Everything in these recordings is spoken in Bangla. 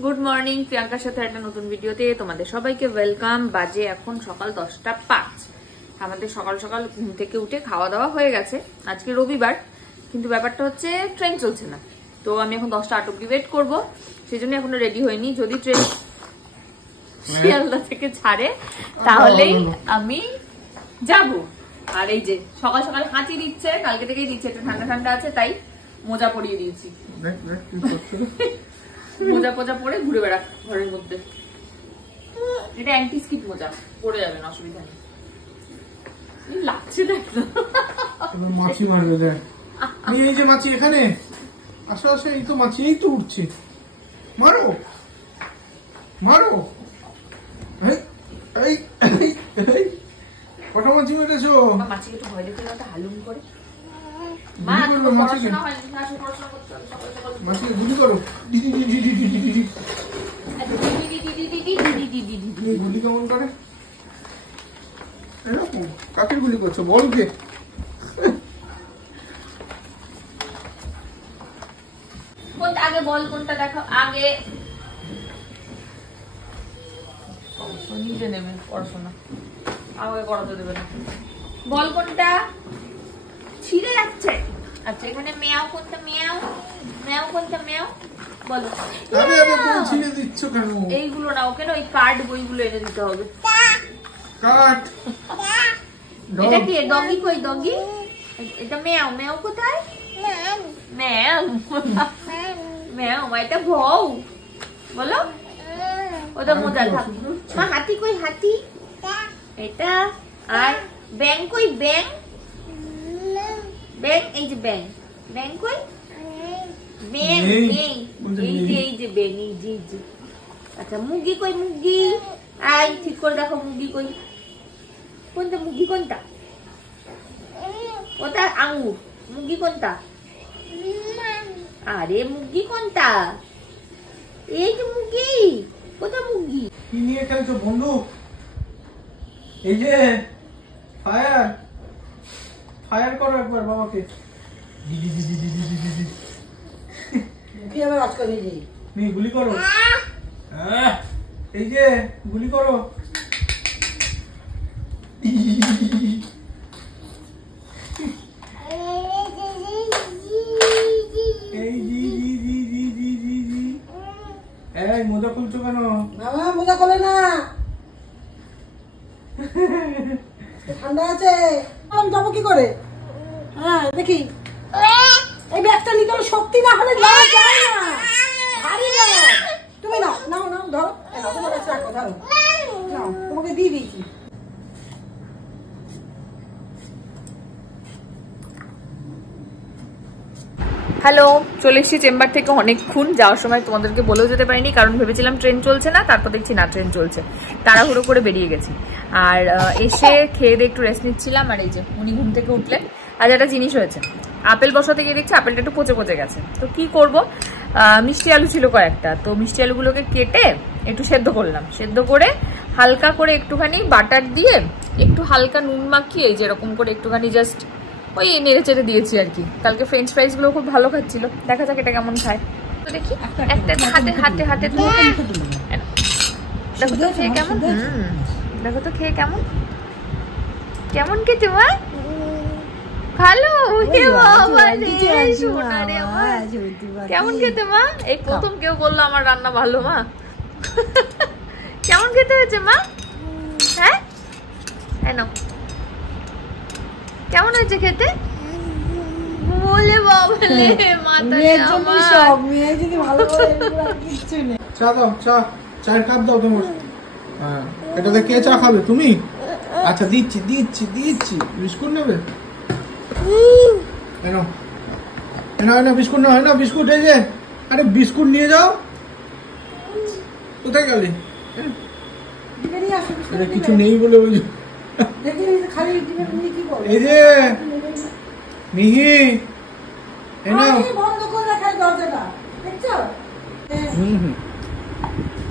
গুড মর্নিং, প্রিয়াঙ্কার সাথে একটা নতুন ভিডিওতে তোমাদের সবাইকে ওয়েলকাম। বাজে এখন সকাল 10:05। আমাদের সকাল সকাল ঘুম থেকে উঠে খাওয়া দাওয়া হয়ে গেছে। আজকে রবিবার, কিন্তু ব্যাপারটা হচ্ছে ট্রেন চলছে না, তো আমি এখন 10:08 অব্দি ওয়েট করবো। সেই জন্য এখনো রেডি হয়নি। যদি ট্রেন শিয়ালদা থেকে ছাড়ে তাহলেই আমি যাব। আর এই যে সকাল সকাল হাঁচি দিচ্ছে, কালকে থেকেই দিচ্ছে, একটু ঠান্ডা ঠান্ডা আছে, তাই মোজা পরিয়ে দিয়েছি। মোজা পোজা পরে ঘুরে বেড়া ঘরের মধ্যে। এটা অ্যান্টি স্কিট মোজা, পরে যাবে না, অসুবিধা নেই। লাগছে মাছি মারবে দেখ। এই যে মাছি এখানে আসো আসো, এই তো মাছি, এই তো উঠছে। মারো মারো, কটা মাছি মেরেছো? মাছিকে একটু ভয় দেখতে না, হালুম করে মাছিকে গুলি করো। গুলি কেমন করে? এরকম কাকে গুলি করছো? বল কে? কোনটা আগে বল, কোনটা দেখো আগে। নিজে নেবে পড়াশোনা, আমাকে করাতে দেবে না। বল কোনটা? ছিঁড়ে যাচ্ছে। আচ্ছা, এখানে মেয়াও কোনটা? মেয়াও মেয়াও কোনটা? মেয়াও বলো। ছিঁড়ে দিচ্ছ কেন? এইগুলো না, ওকে না ওই কার্ড বইগুলো এনে দিতে হবে। কাট। এটা কি? ডগি কই? ডগি এটা মেয়াও। মেয়াও কোথায়? মেয়াও মেয়াও, এটা বউ বলো। ওটা মোজা থাক। মা হাতি কই? হাতি এটা। আর ব্যাং কই? ব্যাং ব্যাং, এই যে ব্যাং। ব্যাং কই? ব্যাং ব্যাং, এই যে ব্যাং, এই যে। আচ্ছা, মুরগি কই? মুরগি আই, ঠিক করে দেখো মুরগি কই? কোনটা মুরগি? কোনটা? ওটা আঙুর। মুরগি কোনটা? আরে মুরগি কোনটা? এই যে মুরগি। কোথায় মুরগি? কি নিয়ে খেলছো বন্ধু? এই যে ফায়ার, ফায়ার করো একবার বাবাকে। গুলি করো। এই যে গুলি করো। এই মোজা খুলছো কেন? বাবা মোজা খোলে না, ঠান্ডা আছে। আমি যাবো কি করে? হ্যাঁ দেখি, এই ব্যাগটা নিতে হবে, শক্তি না হলে যাওয়া যায় না। ভারী ব্যাগ। তুমি নাও নাও নাও, ধরো। তোমার কাছে রাখো, ধরো। নাও, তোমাকে দিয়ে দিয়েছি। হ্যালো, চলে এসেছি চেম্বার থেকে অনেকক্ষণ। যাওয়ার সময় তোমাদেরকে বলেও যেতে পারিনি, কারণ ভেবেছিলাম ট্রেন চলছে না, তারপর দেখছি না ট্রেন চলছে। তাড়াহুড়ো করে বেরিয়ে গেছি। আর এসে খেয়ে দিয়ে একটু রেস্ট নিচ্ছিলাম। আর এই যে উনি ঘুম থেকে উঠলেন। আজ একটা জিনিস হয়েছে, আপেল বসাতে গিয়ে দেখছি আপেলটা একটু পচে পচে গেছে। তো কি করব, মিষ্টি আলু ছিল কয়েকটা, তো মিষ্টি আলুগুলোকে কেটে একটু সেদ্ধ করলাম। সেদ্ধ করে হালকা করে একটুখানি বাটার দিয়ে একটু হালকা নুন মাখিয়ে যেরকম করে একটুখানি জাস্ট ওই নেড়ে চেড়ে দিয়েছি আর কি। কালকে ফ্রেঞ্চ ফ্রাইস গুলো খুব ভালো খাচ্ছিল, দেখা যাক এটা কেমন খায়। তো দেখি একটা হাতে হাতে হাতে দেখো তো খেয়ে কেমন। দেখো তো খেয়ে কেমন, কেমন খেতে মা? ভালো। কেমন খেতে মা? এই প্রথম কেউ বললো আমার রান্না ভালো। মা কেমন খেতে হয়েছে মা? হ্যাঁ এনো, কেমন হয়েছে খেতে? বলে বাবলে চা দাও, চা, চায়ের কাপ দাও তোমার। হ্যাঁ, এটাতে কে চা খাবে? তুমি? আচ্ছা দিচ্ছি দিচ্ছি দিচ্ছি। বিস্কুট নেবে? এনো এনো এনো, বিস্কুট নাও। এনো বিস্কুট, এই যে। আরে বিস্কুট নিয়ে যাও। কোথায় গেলে? কিছু নেই বলে বলছি। এই যে মিহি,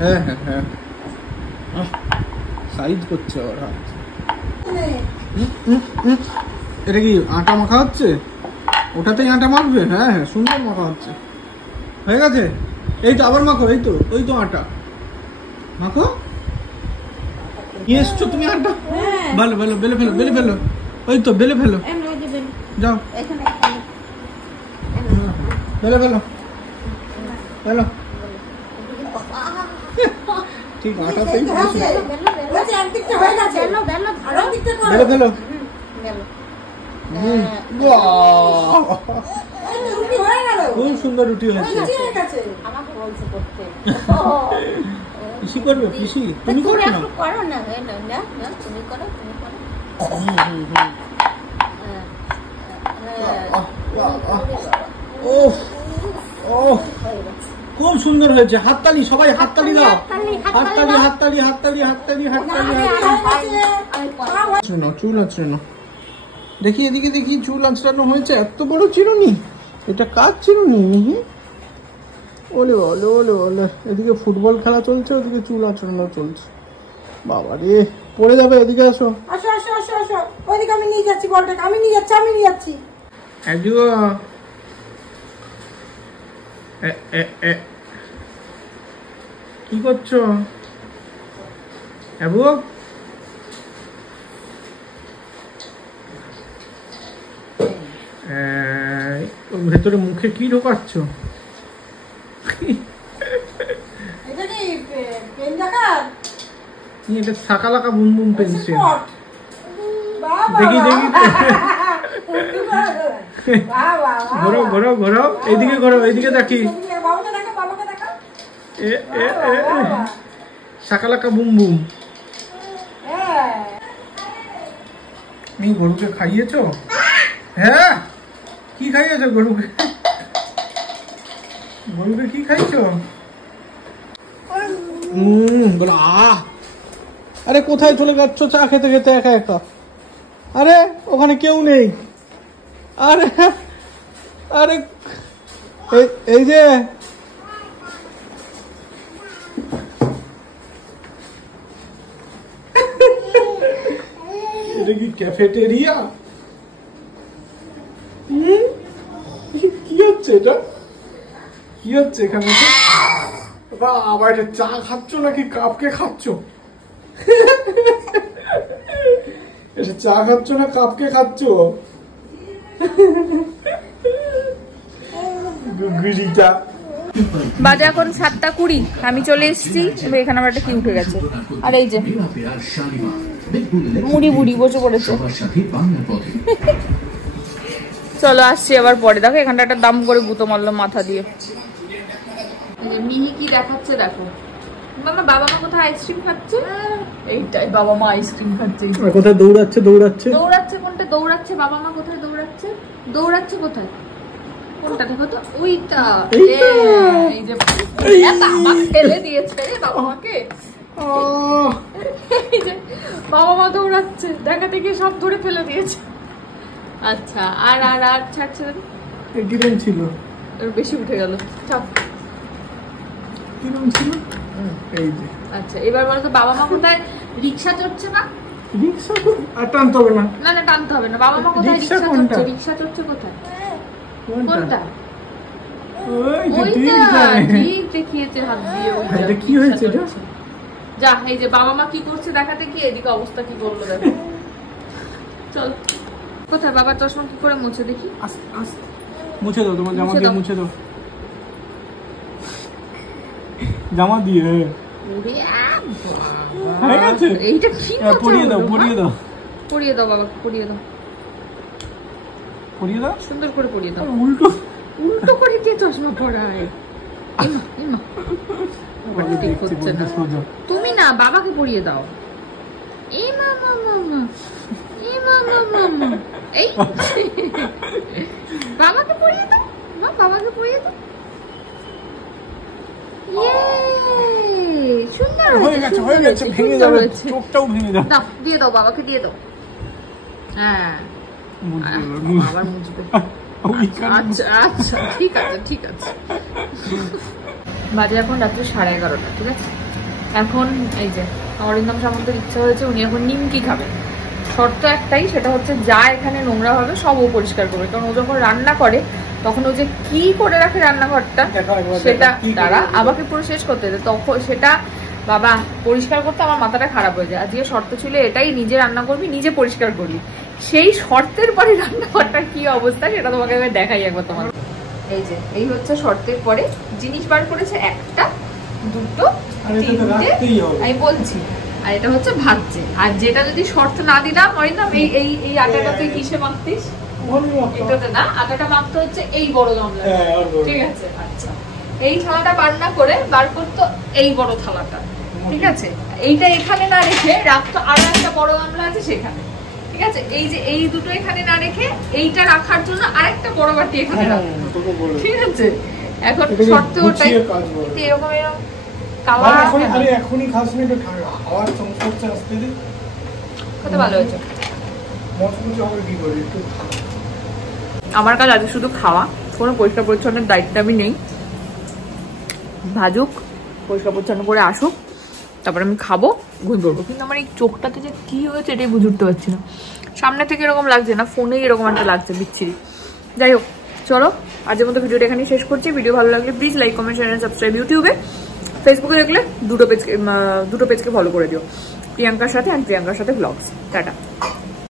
হ্যাঁ হ্যাঁ হ্যাঁ, সাইজ করছে ওর হাত। এটা কি আটা মাখা হচ্ছে? ওটাতেই আটা মাখবে? হ্যাঁ হ্যাঁ, সুন্দর মাখা হচ্ছে। হয়ে গেছে? এই তো আবার মাখো, এই তো ওই তো আটা মাখো। নিয়ে এসছো তুমি আটা? ভালো ভালো, বেলে ফেলো বেলে ফেলো, ওই তো বেলে ফেলো, যাও বেলে ফেলো বেলো। ঠিক আটাতেই বেলে ফেলো। খুব সুন্দর রুটি হয়েছে। পিসি করবে? পিসি তুমি করো না? তুমি করো। খুব সুন্দর হয়েছে। হাততালি সবাই, হাততালি দাও, হাততালি হাততালি হাততালি হাততালি হাততালি। চুল আঁচড়ানো, দেখি এদিকে দেখি, চুল আঁচড়ানো হয়েছে। এত বড় চিরুনি, এটা কার চিরুনি? ওলে ওলে ওলে ওলে, এদিকে ফুটবল খেলা চলছে, ওদিকে চুল আঁচড়ানো চলছে। বাবা রে, পড়ে যাবে। এদিকে আসো, আসো আসো আসো আসো, ওইদিকে আমি নিয়ে যাচ্ছি বলটাকে, আমি নিয়ে যাচ্ছি। কি করছো আবু? ভেতরে মুখে কি ঢোকাচ্ছ? এটা সাকালাকা বুম বুম পেন্সিল। দেখি দেখি, ঘোরাও ঘোরাও ঘোরাও, এইদিকে ঘোরাও, এইদিকে দেখি। সাকালাকা বুম বুম। তুমি গরুকে খাইয়েছো? হ্যাঁ, কি খাইয়েছো গরুকে? গরুকে কি খাইছো? বলো আহ। আরে কোথায় চলে যাচ্ছ চা খেতে খেতে একা একা? আরে ওখানে কেউ নেই। আরে আরে এই যে, এটা কি ক্যাফেটেরিয়া? কি হচ্ছে এটা? কি হচ্ছে এখানে? আবার এটা চা খাচ্ছ নাকি কাপকে খাচ্ছ? এটা চা খাচ্ছ না কাপকে খাচ্ছ? বাজে এখন 7:20, আমি চলে এসেছি। এখানে আমার একটা কি উঠে গেছে, আর এই যে মুড়ি বুড়ি বসে পড়েছে। চলো আসছি আবার পরে। দেখো এখানটা একটা দাম করে গুঁতো মারলো মাথা দিয়ে। মিহি কি দেখাচ্ছে দেখো। বাবা মা কোথায় আইসক্রিম খাচ্ছে? এইটাই বাবা মা আইসক্রিম খাচ্ছে। কোথায় দৌড়াচ্ছে? দৌড়াচ্ছে কোনটা দৌড়াচ্ছে? বাবা মা কোথায় দৌড়াচ্ছে? কোথায়? কোনটা দেখো তো, ওইটা। এই যে বাবা ফেলে দিয়েছে রে বাবা মাকে। এই যে বাবা মা দৌড়াচ্ছে, দেখাতে গিয়ে সব ধরে ফেলে দিয়েছে। আচ্ছা, আর আর আর ছাড়ছে না। কিরম ছিল? বেশি উঠে গেল। চাপ। কিরম ছিল? এই যে। আচ্ছা, এবার বলো তো বাবা মা কোথায় রিকশা চড়ছে না? রিকশা তো আর টানতে হবে না। না না, টানতে হবে না। বাবা মা কোথায় রিকশা চড়ছে? রিকশা চড়ছে কোথায়? কোনটা? ওইটা ঠিক দেখিয়েছে হাত দিয়ে। এটা কি হয়েছে এটা? যা, এই যে বাবা মা কি করছে দেখাতে কি, এদিকে অবস্থা কি করলো দেখো। চল, কোথায় বাবা চশমা কি করে মুছে দেখি? মুছে দাও, তোমার জামা দিয়ে মুছে দাও। জামা দিয়ে এইটা কি? পরিয়ে দাও, পরিয়ে দাও, পরিয়ে দাও বাবা, পরিয়ে দাও, পরিয়ে দাও, সুন্দর করে পরিয়ে দাও। উল্টো উল্টো করে কে চশমা পরায়? তুমি না, বাবাকে পরিয়ে দাও। এই মামা মামা, এই মামা মামা, এই বাবাকে পরিয়ে দাও, বাবাকে পরিয়ে দাও। সুন্দর হয়েছে, হয়ে গেছে, ভেঙে যাবে, চোখটাও ভেঙে যাবে। দাও, দিয়ে দাও বাবাকে, দিয়ে দাও। হ্যাঁ, আবার মুছবে। আচ্ছা আচ্ছা, ঠিক আছে ঠিক আছে। বাজে এখন রাত্রে 11:30, ঠিক আছে? এখন এই যে অরিন্দম সামন্তের ইচ্ছা হয়েছে, উনি এখন নিমকি খাবেন। শর্ত একটাই, সেটা হচ্ছে যা এখানে নোংরা হবে সব ও পরিষ্কার করবে, কারণ ও যখন রান্না করে তখন ও যে কি করে রাখে রান্নাঘরটা সেটা তারা আমাকে পুরো শেষ করতে যেত। তখন সেটা বাবা পরিষ্কার করতে আমার মাথাটা খারাপ হয়ে যায়। আজকে শর্ত ছিল এটাই, নিজে রান্না করবি, নিজে পরিষ্কার করবি। সেই শর্তের পরে রান্নাঘরটার কি অবস্থা সেটা তোমাকে আমি দেখাই একবার তোমার। এই যে এই হচ্ছে শর্তের পরে জিনিস বার করেছে, একটা দুটো তিনটে আমি বলছি, আর এটা হচ্ছে ভাজছে। আর যেটা যদি শর্ত না দিলাম এই এই এই আটাটা তুই কিসে মাখতিস? এটাতে না, আটাটা মাখতে হচ্ছে এই বড় গামলা, ঠিক আছে? আচ্ছা, এই থালাটা রান্না করে বার করতো এই বড় থালাটা, ঠিক আছে? এইটা এখানে না রেখে রাখতো আরো একটা বড় গামলা আছে সেখানে, ঠিক আছে? এই যে এই দুটো এখানে না রেখে এইটা রাখার জন্য আরেকটা বড় বাটি এখানে রাখতো, ঠিক আছে? এখন শর্ত ওটাই এরকম এরকম এখনই খাস না, একটু হাওয়ার সংস্পর্শে আসতে দিই, কত ভালো হয়েছে। মচমচে হবে কি করে একটু। আমার কাজ আজকে শুধু খাওয়া, কোনো পরিষ্কার পরিচ্ছন্নের দায়িত্ব আমি নেই। ভাজুক, পরিষ্কার পরিচ্ছন্ন করে আসুক, তারপর আমি খাবো, ঘুমিয়ে পড়বো। কিন্তু আমার এই চোখটাতে যে কি হয়েছে এটাই বুঝে উঠতে পারছি না। সামনে থেকে এরকম লাগছে না, ফোনেই এরকম একটা লাগছে বিচ্ছিরি। যাই হোক, চলো আজকের মতো ভিডিওটা এখানেই শেষ করছি। ভিডিও ভালো লাগলে please like, comment, share, subscribe. ইউটিউবে, ফেসবুকে দেখলে দুটো পেজকে ফলো করে দিও, প্রিয়াঙ্কার সাথে আর প্রিয়াঙ্কার সাথে ব্লগস। টাটা।